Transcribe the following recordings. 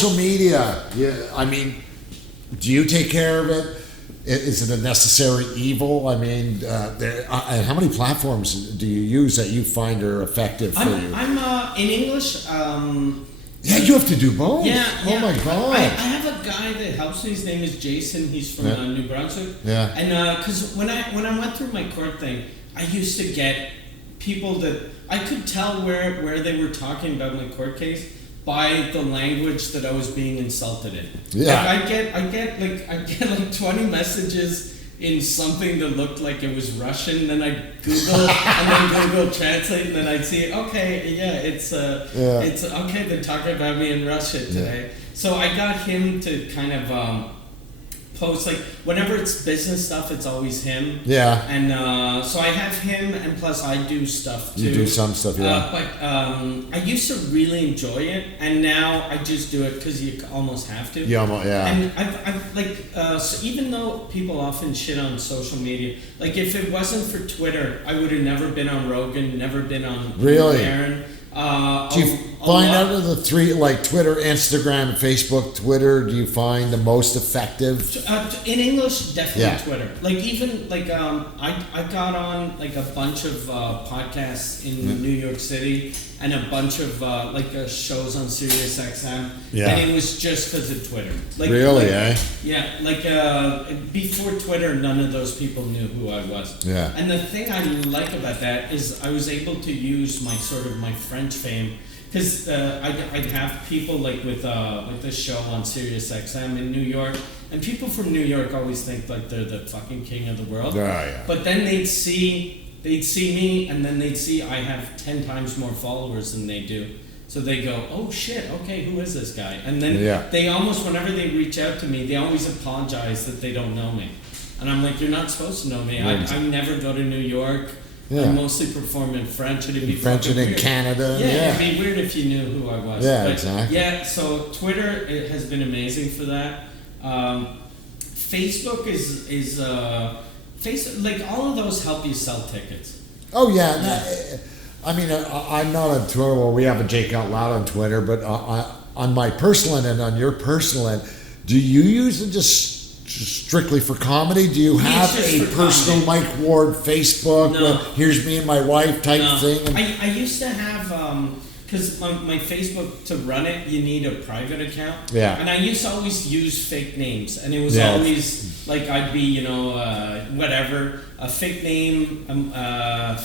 social media. Yeah, I mean, do you take care of it? Is it a necessary evil? I mean, how many platforms do you use that you find are effective for you? I'm in English. Yeah, you have to do both. Yeah. Oh my God. I have a guy that helps me. His name is Jason. He's from New Brunswick. Yeah. And because when I went through my court thing, I used to get people that I could tell where they were talking about my court case by the language that I was being insulted in. Yeah. Like I'd get like 20 messages in something that looked like it was Russian, then I'd Google and then Google Translate, and then I'd see, okay, it's okay, they're talking about me in Russia today. So I got him to kind of post, like, whenever it's business stuff, it's always him. Yeah. And so I have him, and plus I do stuff too. You do some stuff, yeah. But I used to really enjoy it, and now I just do it because you almost have to. Yeah, yeah. And I've like, so even though people often shit on social media, like if it wasn't for Twitter, I would have never been on Rogan, never been on Aaron. Do you find out of the three, like Twitter, Instagram, Facebook, Twitter, do you find the most effective? In English, definitely Twitter. Like even like I got on like a bunch of podcasts in New York City and a bunch of shows on Sirius XM. Yeah. And it was just because of Twitter. Like, really, Yeah, like before Twitter, none of those people knew who I was. Yeah. And the thing I like about that is I was able to use my French fame, because I'd have people like with this show on Sirius XM in New York, and people from New York always think like they're the fucking king of the world. Yeah. But then they'd see me, and then they'd see I have 10 times more followers than they do. So they go, oh shit, okay, who is this guy? And then they almost, whenever they reach out to me, they always apologize that they don't know me. And I'm like, you're not supposed to know me. I never go to New York. Yeah. I mostly perform in French. It'd be French and in weird. Canada. Yeah, it'd be weird if you knew who I was. Yeah, but exactly. Yeah, so Twitter has been amazing for that. Facebook is Facebook, like all of those help you sell tickets. Oh yeah. I mean, I'm not on Twitter. Well, we have a Jake Out Loud on Twitter, but on my personal end and on your personal end, do you use it just strictly for comedy? Do you have a personal comedy. Mike Ward Facebook? No. Here's me and my wife type thing. And I used to have, because my Facebook, to run it, you need a private account. Yeah. And I used to always use fake names, and it was always like I'd be, whatever, a fake name,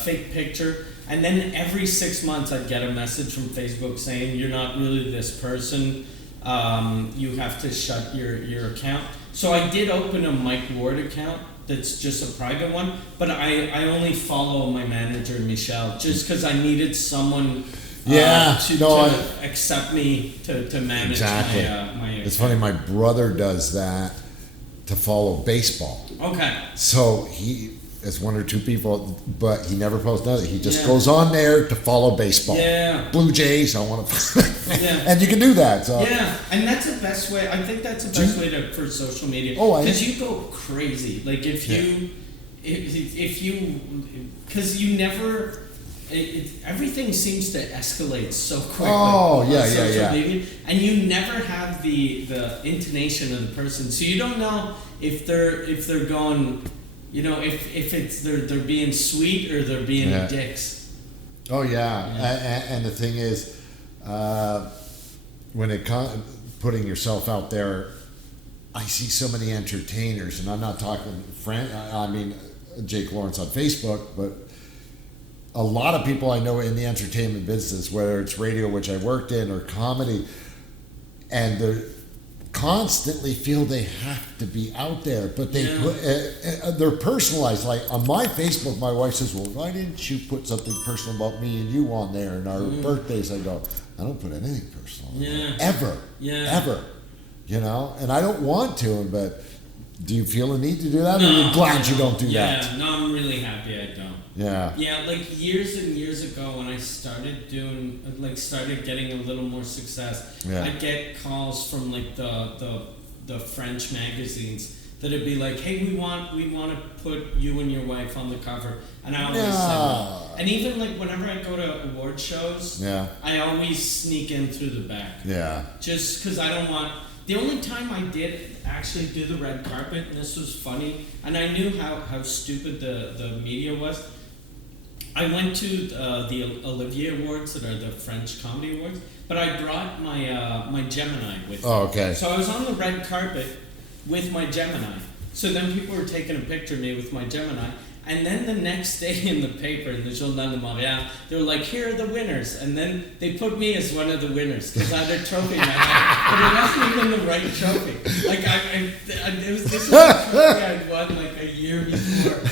fake picture. And then every 6 months I'd get a message from Facebook saying, you're not really this person, you have to shut your account. So I did open a Mike Ward account that's just a private one, but I only follow my manager, Michelle, just because I needed someone to accept me to manage my account. It's funny, my brother does that to follow baseball. Okay. So it's one or two people, but he never posts nothing. He just goes on there to follow baseball. Yeah. Blue Jays, I want to. And you can do that. So. Yeah, and that's the best way. I think that's the best way for social media. Oh, because you go crazy. Like if you, because you never. Everything seems to escalate so quickly. Oh, yeah. Media, and you never have the intonation of the person, so you don't know if they're going. If it's they're being sweet or they're being dicks. Oh yeah, and the thing is, when it comes putting yourself out there, I see so many entertainers, and I'm not talking Jake Lawrence on Facebook, but a lot of people I know in the entertainment business, whether it's radio, which I worked in, or comedy, and they're constantly feel they have to be out there, but they put they're personalized. Like on my Facebook, my wife says, well, why didn't you put something personal about me and you on there and our birthdays? I go, I don't put anything personal ever, and I don't want to, but do you feel a need to do that, or are you glad you don't do that? Yeah, no, I'm really happy I don't. Yeah, like years and years ago when I started started getting a little more success, I'd get calls from like the French magazines that'd be like, hey, we want to put you and your wife on the cover, and I always said, And even like whenever I go to award shows, Yeah. I always sneak in through the back. Yeah. Just because I don't want. The only time I did actually do the red carpet, and this was funny, and I knew how stupid the media was. I went to the Olivier Awards, that are the French Comedy Awards, but I brought my Gemini with me. Oh, okay. So I was on the red carpet with my Gemini. So then people were taking a picture of me with my Gemini. And then the next day in the paper, in the Journal de Montréal, they were like, here are the winners. And then they put me as one of the winners because I had a trophy in my hand. But it wasn't even the right trophy. Like, this was a trophy I'd won like a year before.